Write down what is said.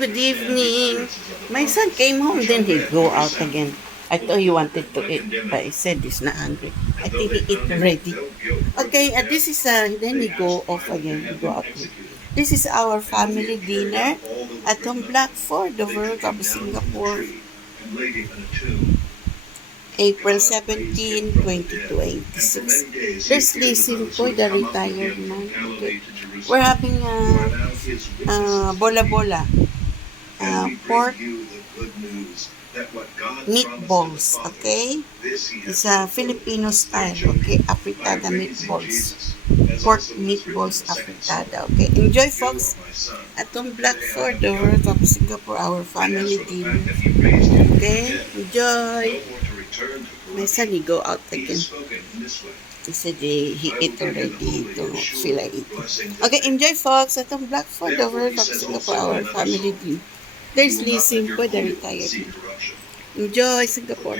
good evening. My son came home, then he go out again. I thought he wanted to eat, but he said he's not hungry. I think he ate already. Okay, this is then he go off again. He go out. This is our family dinner at Home Block 4, the World of Singapore, April 17, 2026. There's Lisin po, the retired man. Okay. We're having bola-bola, pork meatballs, okay? It's a Filipino style, okay? Afritada meatballs. Pork meatballs afritada, okay? Enjoy, folks. At Home Block 4, the World of Singapore, our family dinner. Okay? Enjoy. My son, he go out again. He said he ate already. He don't feel like eating. Okay, enjoy, folks. At Home Block 4, the World of Singapore, our family dinner. There's Lee Sim po, the retired. Enjoy, Singapore.